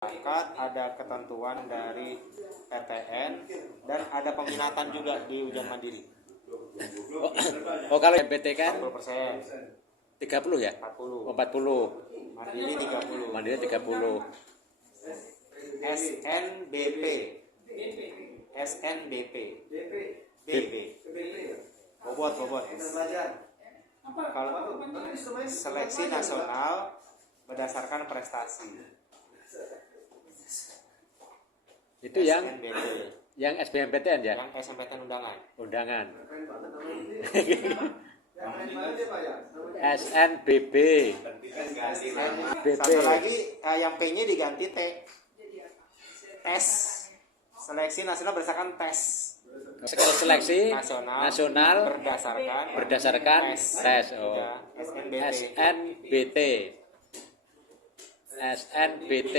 masyarakat, ada ketentuan dari PTN, dan ada peminatan juga di ujian mandiri. Kalau MPT kan 40%, 30 ya? 40, 40. mandiri 30. Mandiri 30. SNBP, SNBP, BP, bobot. Kalau seleksi nasional berdasarkan prestasi. Itu yang SNBP, SBMPTN ya? yang SNMPTN undangan. Undangan. SNBB. Satu lagi yang P-nya diganti T. Tes. Seleksi nasional berdasarkan tes. Seleksi nasional berdasarkan tes. Oh. SNBT. SNBT.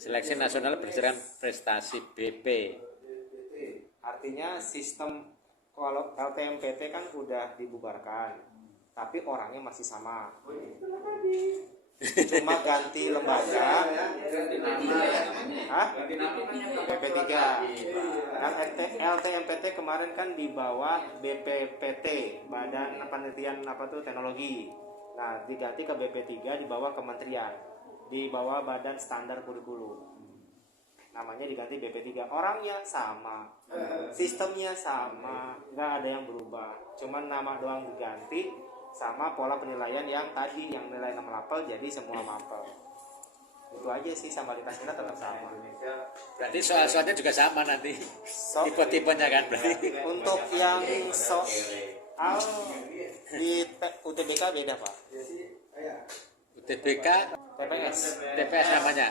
Seleksi nasional berdasarkan prestasi BP. Artinya sistem kalau LTMPT kan udah dibubarkan, tapi orangnya masih sama. Cuma ganti lembaga. BP3. Kan LTMPT kemarin kan di bawah BPPT, Badan Penelitian Teknologi. Nah, diganti ke BP3 di bawah Kementerian, di bawah Badan Standar Kurikulum. Namanya diganti BP3. Orangnya sama, sistemnya sama, nggak ada yang berubah. Cuman nama doang diganti, sama pola penilaian yang tadi, yang nilai 6 mapel jadi semua mapel. Itu aja sih, sama lintasnya tetap sama. Berarti soal-soalnya juga sama nanti. Tipe-tipenya kan berarti. Untuk yang soal di UTBK beda, Pak. UTBK TPS namanya.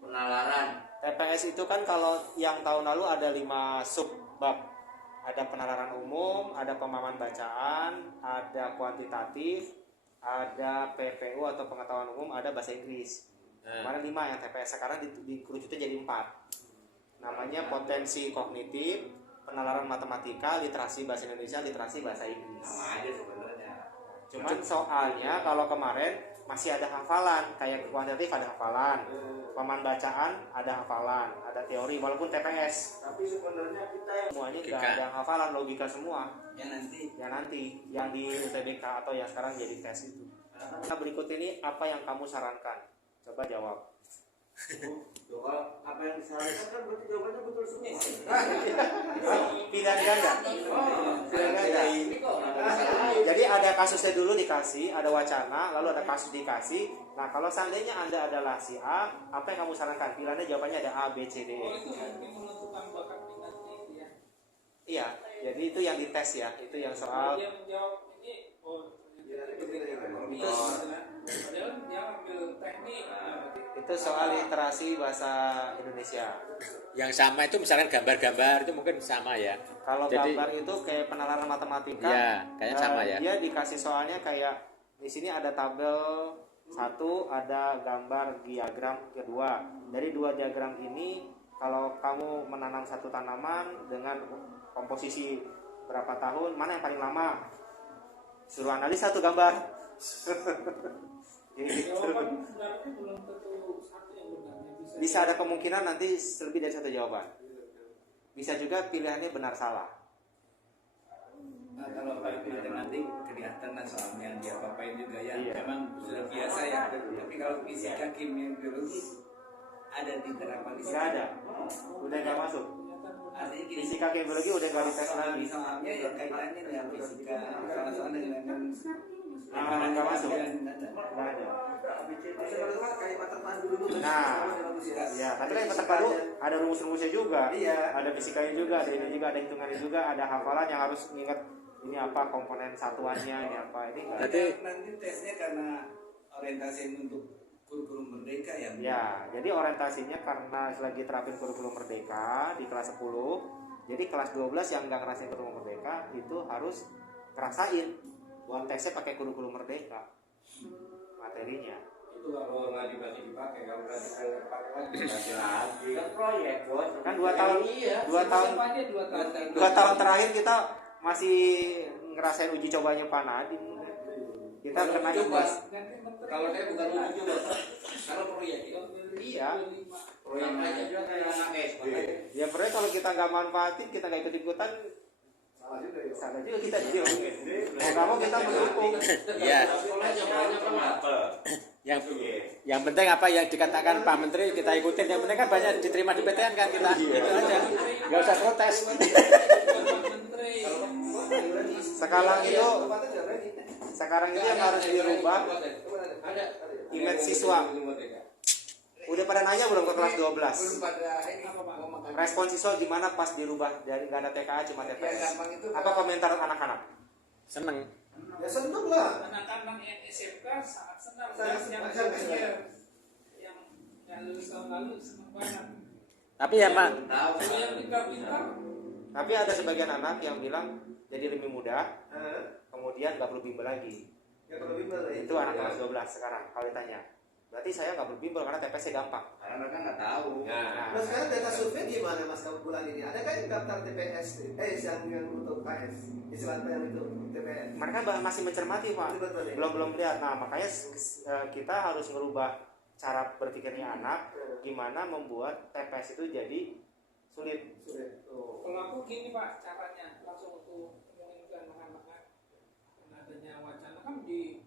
Penalaran. TPS itu kan kalau yang tahun lalu ada 5 subbab. Ada penalaran umum, ada pemahaman bacaan, ada kuantitatif, ada PPU atau pengetahuan umum, ada bahasa Inggris. Kemarin 5 yang TPS, sekarang dikerucutnya jadi 4. Namanya potensi kognitif, penalaran matematika, literasi bahasa Indonesia, literasi bahasa Inggris. Sama aja sebenarnya. Cuman soalnya kalau kemarin masih ada hafalan, kayak kuantitatif ada hafalan, pemahaman bacaan ada hafalan, ada teori, walaupun TPS. Tapi sebenarnya kita semuanya nggak ada hafalan, logika semua. Yang di UTBK atau yang sekarang jadi tes itu. Nah, berikut ini apa yang kamu sarankan? Coba jawab. Apa yang disarankan kan berarti jawabannya betul semua. Pilihan ganda. Jadi ada kasusnya dulu dikasih, ada wacana, lalu ada kasus dikasih. Nah, kalau seandainya Anda adalah si A, apa yang kamu sarankan? Pilihannya jawabannya ada A, B, C, D, E. Itu menentukan bakat minatnya itu ya. Iya, jadi itu yang dites ya, itu yang soal. Dia menjawab ini, Itu padahal dia ambil teknik. itu soal literasi bahasa Indonesia. Yang sama itu misalkan gambar-gambar itu mungkin sama ya. Kalau Jadi, gambar itu kayak penalaran matematika. Ya, kayaknya sama ya. Dia dikasih soalnya kayak di sini ada tabel 1, ada gambar diagram kedua. Dari 2 diagram ini, kalau kamu menanam satu tanaman dengan komposisi berapa tahun, mana yang paling lama? Suruh analis satu gambar. Gitu. Jawaban sebenarnya belum tentu satu yang benar. Bisa ada kemungkinan nanti lebih dari satu jawaban. Bisa juga pilihannya benar salah. Nah, kalau pilihan nanti kelihatan soalnya dia apain juga ya. Iya. Memang sudah biasa ya. Tapi kalau fisika, kimia, biologi ada di terapan di Nggak ada, udah nggak masuk. Artinya gini, Fisika, kimia, biologi udah nggak dites lagi. soalnya yang kaitannya dengan fisika, soal dengan Nggak masuk. Nggak ada. Nah, ya, tapi kan petak padu ada rumus-rumusnya juga. Ada fisikanya juga, ada ini juga, ada hitungannya juga, ada hafalan yang harus ingat ini apa komponen satuannya, ini apa, ini enggak. Berarti nanti tesnya karena orientasi untuk kurikulum merdeka ya. Ya, jadi orientasinya karena lagi terapin kurikulum merdeka di kelas 10. Jadi kelas 12 yang nggak ngerasain kurikulum merdeka itu harus ngerasain buat tesnya pakai kurikulum merdeka materinya. Itu kalau nggak dipakai kalau nggak dipakai lagi Kan proyek bos. Kan 2 tahun, Iya, 2 tahun, aja 2 tahun. 2 tahun terakhir kita masih ngerasain uji cobanya Pak Nadiem. Kita kena imbas. Ganti menteri Kalau saya bukan lucu juga. Kalau proyek itu Iya. proyek aja juga kayak anak SD. Ya proyek kalau kita nggak manfaatin, kita nggak ikut-ikutan, salah juga kita diomongin. Mau nggak mau kita mendukung. Iya. Sekolahnya banyak kenapa? Yang penting apa yang dikatakan Pak Menteri kita ikutin. Yang penting kan banyak diterima di PTN kan kita. Itu aja. Nggak usah protes. Sekarang itu yang harus dirubah image siswa. Udah pada nanya belum ke kelas 12? Respon siswa gimana pas dirubah dari nggak ada TKA cuma TPS? Apa komentar anak-anak? Seneng. Ya seneng lah. Anak-anak yang SMK sangat senang. Yang lulus tahun lalu senang banget. Tapi ya Pak, Kalau yang pintar-pintar, Tapi ada sebagian anak yang bilang jadi lebih mudah, kemudian nggak perlu bimbel lagi. Ya perlu bimbel ya. Itu anak kelas 12 sekarang kalau ditanya. Berarti saya nggak perlu bimbel karena TPS gampang. Karena mereka nggak tahu. Nah sekarang data survei gimana mas kamu bulan ini? Ada kan yang daftar TPS yang untuk KS? Istilah apa yang itu TPS? Mereka masih mencermati Pak, Betul, ya. belum lihat. Nah makanya kita harus merubah cara berpikirnya anak, gimana membuat TPS itu jadi sulit. Oh. kalau aku gini Pak, caranya langsung untuk ngomongin ke anak-anak karena adanya wacana kan di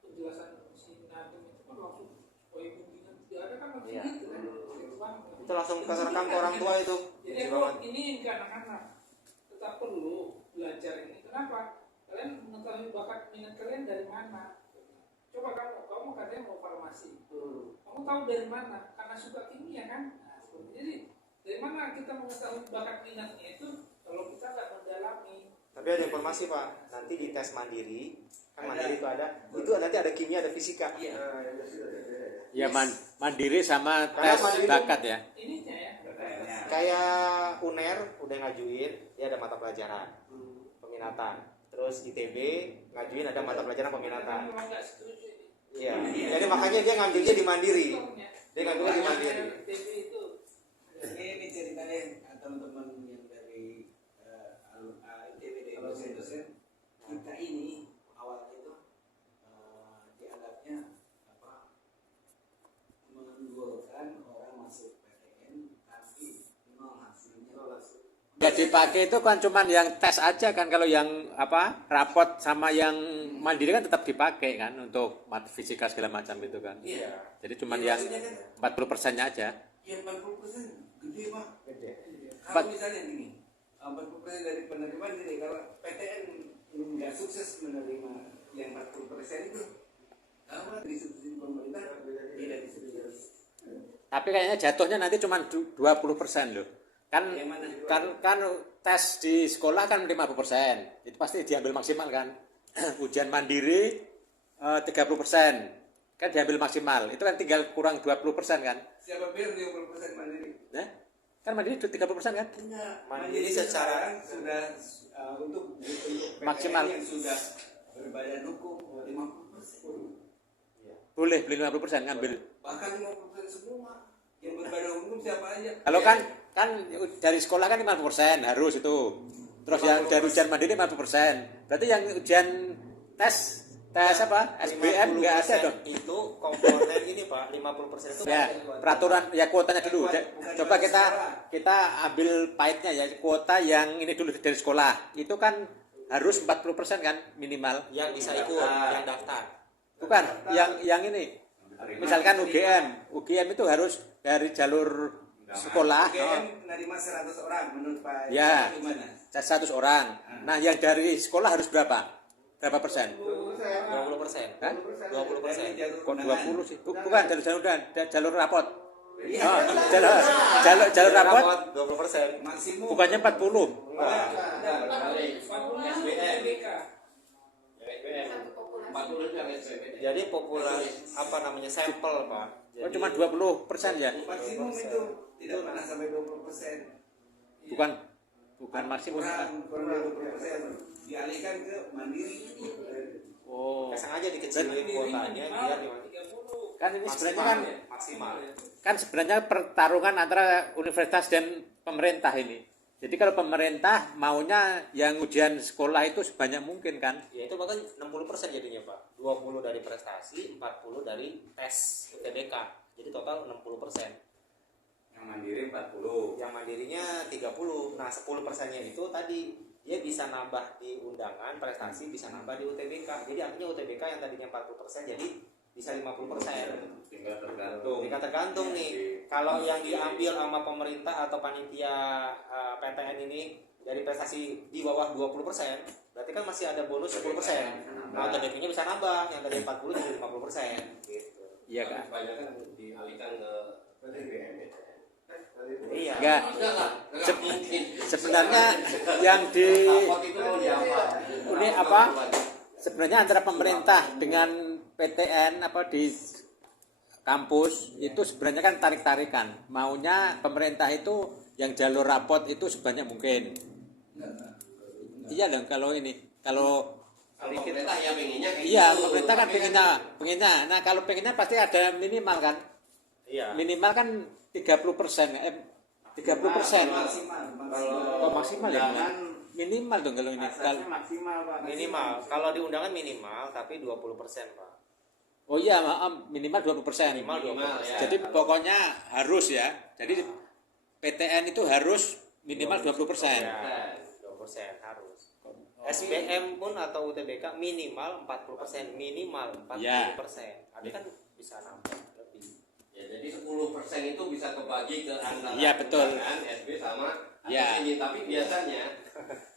penjelasan si Nadiem itu kan langsung bimbingan tidak ada kan langsung Iya. gitu kan. Gitu banget. Itu langsung kerekam ke orang tua itu. Jadi Lucu aku banget. ini ke anak-anak tetap perlu belajar ini. Kenapa? Kalian mengetahui bakat minat kalian dari mana? Coba kamu katanya mau farmasi. Kamu tahu dari mana? Karena suka kimia kan? Nah, seperti jadi dari mana kita mengetahui bakat minatnya itu kalau kita nggak mendalami? Tapi ada informasi Pak, nanti di tes mandiri, kan mandiri itu nanti ada kimia, ada fisika. Iya. ya mandiri sama Karena tes mandiri- bakat ya. Ininya ya. Kayak UNER udah ngajuin, dia ada mata pelajaran peminatan. Terus ITB ngajuin ada mata pelajaran peminatan. Memang nggak setuju ini. Iya. Jadi makanya dia ngambilnya di mandiri. Contohnya, Dia ngambilnya di mandiri. TV itu Ini ceritanya teman-teman yang dari ITB dosen-dosen kita ini awalnya itu dianggapnya menggolkan orang masuk PTN tapi nol hasilnya. Ya dipakai itu kan cuman yang tes aja kan, kalau yang rapot sama yang mandiri kan tetap dipakai kan untuk mat fisika segala macam itu kan. Iya. Jadi cuman Iya, yang maksudnya 40%-nya aja. Ya 40% gede Pak. Gede. Kalau misalnya gini, 40% dari penerimaan gini, kalau PTN nggak sukses menerima yang 40% itu, apa disubsidi pemerintah tidak disubsidi. Tapi kayaknya jatuhnya nanti cuma 20% loh. Kan Yang mana? kan tes di sekolah kan 50%. Itu pasti diambil maksimal kan. Ujian mandiri 30%. Kan diambil maksimal. Itu kan tinggal kurang 20% kan. Siapa bilang 20% mandiri? Nah, kan mandiri itu 30% kan? Enggak. Mandiri Mandiri secara- sekarang sudah untuk PTN Maksimal. yang sudah berbadan hukum 50%. Boleh beli 50% ngambil. Bahkan 50% semua yang berbadan hukum siapa aja? Kalau kan dari sekolah kan 50% harus itu. Terus yang dari ujian mandiri 50%. Berarti yang ujian tes apa? SBM nggak ada dong. Itu komponen ini Pak, 50% itu Ya, peraturan ya kuotanya dulu. Coba kita ambil pahitnya ya, kuota yang ini dulu dari sekolah. Itu kan harus 40% kan minimal. yang bisa ikut, yang daftar. Bukan, yang ini. Misalkan UGM itu harus dari jalur sekolah. UGM menerima 100 orang menurut Pak. Ya. Gimana? 100 orang. Nah, yang dari sekolah harus berapa? Berapa persen? 20%. Hah? 20%. Kok 20 sih? Bukan jalur rapot. Iya. Oh, jalur rapot 20%. Maksimum. bukannya 40. Fakulnya SBK. Jadi populasi sampel Pak. Oh, cuma 20% ya? Maksimum itu tidak pernah sampai 20%. Bukan maksimum. Kurang 20%. Dialihkan ke mandiri. Oh. Sengaja dikecilin kuotanya biar 30. Kan ini sebenarnya maksimal. kan sebenarnya pertarungan antara universitas dan pemerintah ini. Jadi kalau pemerintah maunya yang ujian sekolah itu sebanyak mungkin kan. Ya itu bahkan 60% jadinya Pak. 20 dari prestasi, 40 dari tes UTBK. Jadi total 60%. Yang mandiri 40. Yang mandirinya 30. Nah, 10%-nya itu tadi dia bisa nambah di undangan, prestasi bisa nambah di UTBK. Jadi artinya UTBK yang tadinya 40% jadi bisa 50%. Tinggal tergantung. Tinggal tergantung nih. Kalau yang diambil sama pemerintah atau panitia PTN ini dari prestasi di bawah 20%, berarti kan masih ada bonus 10%. Nah, UTBK-nya bisa nambah, yang tadi 40 jadi 50%. Gitu. Iya kan? Kebanyakan dialihkan ke PTBM. Iya. Enggak. Enggak mungkin. Sebenarnya yang di Rapot itu mau diapa? ini apa? Sebenarnya antara pemerintah dengan PTN apa di kampus itu sebenarnya kan tarik-tarikan. Maunya pemerintah itu yang jalur rapot itu sebanyak mungkin. Iya dong kalau ini. Kalau Pemerintah ya pengennya kayak iya, gitu. pemerintah kan Tapi pengennya. Nah, kalau pengennya pasti ada minimal kan? Iya. Minimal kan 30%. 30%. Oh, maksimal ya? Undangan Minimal dong kalau ini. asasnya maksimal, Pak. Minimal. Kalau di undangan minimal tapi 20%, Pak. Oh iya, maaf, minimal 20%. Minimal 20%. ya. Jadi pokoknya harus ya. Jadi PTN itu harus minimal 20%. Ya, 20% harus. SBM pun atau UTBK minimal 40%, minimal 40%. Ya. Ada kan bisa nambah lebih. Ya, jadi 10% itu bisa kebagi ke antara Iya, betul. undangan, SB sama Ya. ATN. Tapi biasanya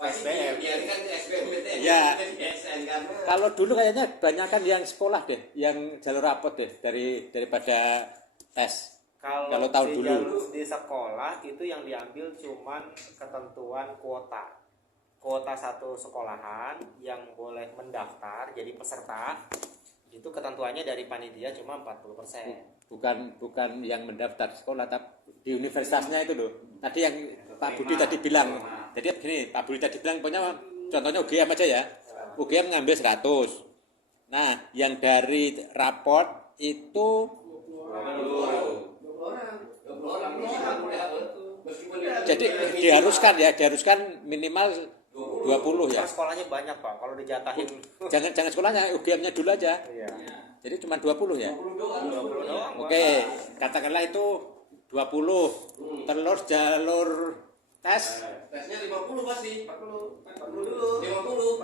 pasti SBM. dibiarkan ke SBM PTN Ya. di SN karena Kalau dulu kayaknya banyakan yang sekolah deh, yang jalur rapot deh daripada tes. Kalau tahun di dulu. jalur di sekolah itu yang diambil cuman ketentuan kuota. Kuota satu sekolahan yang boleh mendaftar jadi peserta itu ketentuannya dari panitia cuma 40%. Bukan yang mendaftar sekolah, tapi di universitasnya itu loh. Tadi yang Pak Budi tadi bilang. Jadi begini, Pak Budi tadi bilang pokoknya contohnya UGM aja ya. UGM ngambil 100. Nah, yang dari raport itu 20 orang meskipun jadi diharuskan minimal 20 ya. Kan sekolahnya banyak, Pak. Kalau dijatahin Jangan sekolahnya, UGM-nya dulu aja. iya. Jadi cuma 20 ya. 20 doang. Oke, katakanlah itu 20. Terus jalur tes Tesnya 50 pasti. 40 dulu. 50.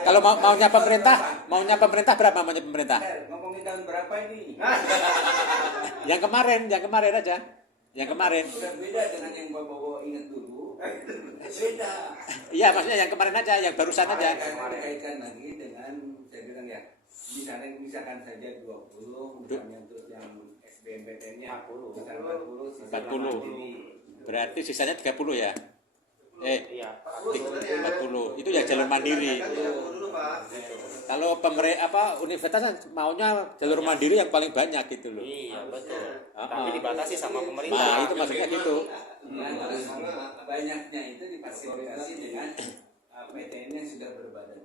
kalau maunya pemerintah berapa maunya pemerintah? Ngomongin tahun berapa ini? Yang kemarin aja. Yang kemarin. Sudah beda dengan yang bawa ingat dulu. Beda. Iya, maksudnya yang kemarin aja, yang barusan aja. Karena dikaitkan lagi dengan saya bilang ya, misalkan saja 20, misalnya untuk yang SBMPTN-nya 40. misalnya 40, sisa 40. 80. Berarti sisanya 30 ya. Iya. 40. Itu ya jalur mandiri. Kan 30 dulu, Pak. Kalau universitas maunya jalur mandiri yang paling banyak gitu loh. Iya, betul. Ah, Tapi ah. dibatasi sama Nah, pemerintah. itu maksudnya gitu. Nah, terus banyaknya itu difasilitasi dengan PTN yang sudah berbadan.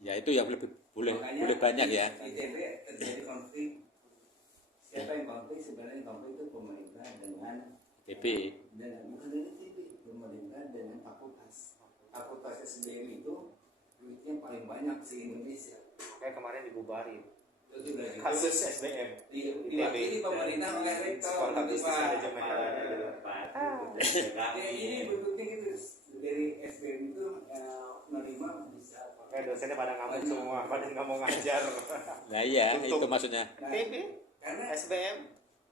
Ya itu yang boleh Makanya banyak ya. Di ITB terjadi konflik. Siapa yang konflik? Sebenarnya konflik itu pemerintah dengan DP. bukan dengan ITB, pemerintah dengan fakultas. Fakultas SBM itu duitnya paling banyak se Indonesia. Kayak kemarin dibubarin. Itu udah gitu. Kasus SBM. Diwakili pemerintah oleh rektor. Sekolah gitu, bisnis Pak. manajemen. Ya, ini bentuknya gitu dari SBM itu menerima bisa. Dosennya pada ngamuk semua, pada nggak mau ngajar. Nah iya, Untung. itu maksudnya. Nah, TB, karena SBM,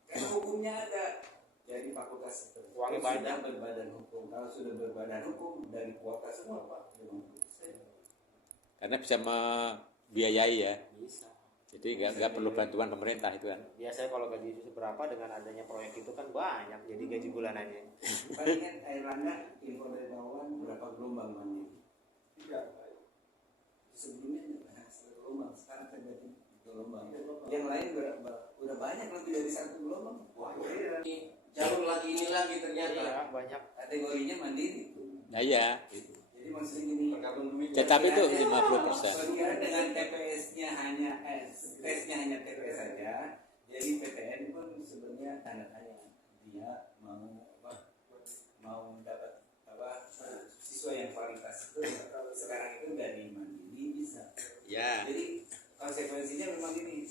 karena hukumnya ada. Jadi fakultas Uangnya sudah banyak. berbadan hukum. Kalau sudah berbadan hukum dari kuota semua Pak. 50%. Karena bisa membiayai ya. bisa. Jadi nggak perlu bantuan pemerintah itu kan. Biasanya kalau gaji itu berapa dengan adanya proyek itu kan banyak jadi gaji bulanannya. Palingan air langga info dari bawahan berapa gelombang mandiri? 3 Pak. Sebelumnya banyak 1 gelombang, sekarang terjadi gelombang. Yang lain udah banyak lebih dari 1 gelombang. Wah, ini Jalur lagi ini lagi ternyata. Iya, banyak. kategorinya mandiri. Nah iya. Jadi maksudnya gini, Tergantung duit. Tetapi itu sekiranya 50%. dengan TPS-nya hanya tesnya hanya TPS saja, jadi PTN pun sebenarnya tanda tanya dia mau dapat siswa yang kualitas itu sekarang itu dari mandiri bisa Ya. Jadi konsekuensinya memang gini,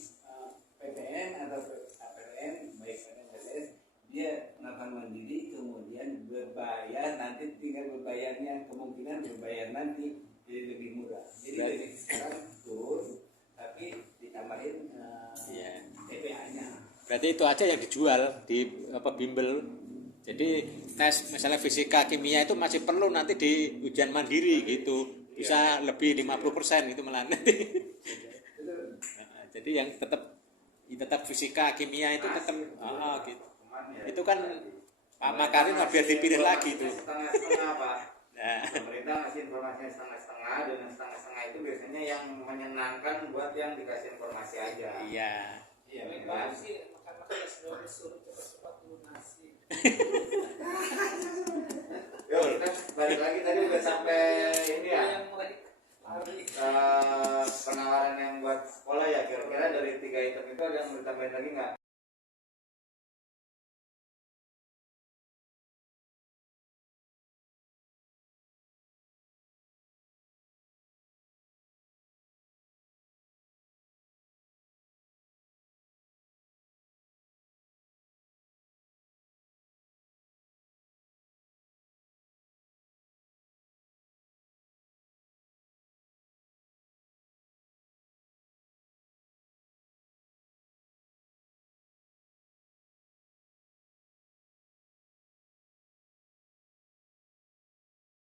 PTN atau PTN baik PTN PTS dia melakukan mandiri kemudian berbayar, nanti tinggal berbayarnya kemungkinan berbayar nanti jadi lebih murah. Jadi dari sekarang turun tapi ditambahin TPA-nya. Berarti itu aja yang dijual di bimbel. Jadi tes misalnya fisika kimia itu masih perlu nanti di ujian mandiri gitu. Bisa lebih 50% gitu malah nanti. Nah, jadi yang tetap fisika kimia itu tetap gitu. Itu kan Pak Makarim biar dipilih lagi tuh. Setengah-setengah Pak. Nah, Pemerintah ngasih informasinya setengah-setengah, dan yang setengah-setengah itu biasanya yang menyenangkan buat yang dikasih informasi aja. iya. Ya, memang sih makan-makan sudah disuruh cepat-cepat lunasi. Yuk kita balik lagi, tadi udah sampai ini ya, Yang mulai lari. penawaran yang buat sekolah ya. Kira-kira dari 3 item itu ada yang mau ditambahin lagi nggak?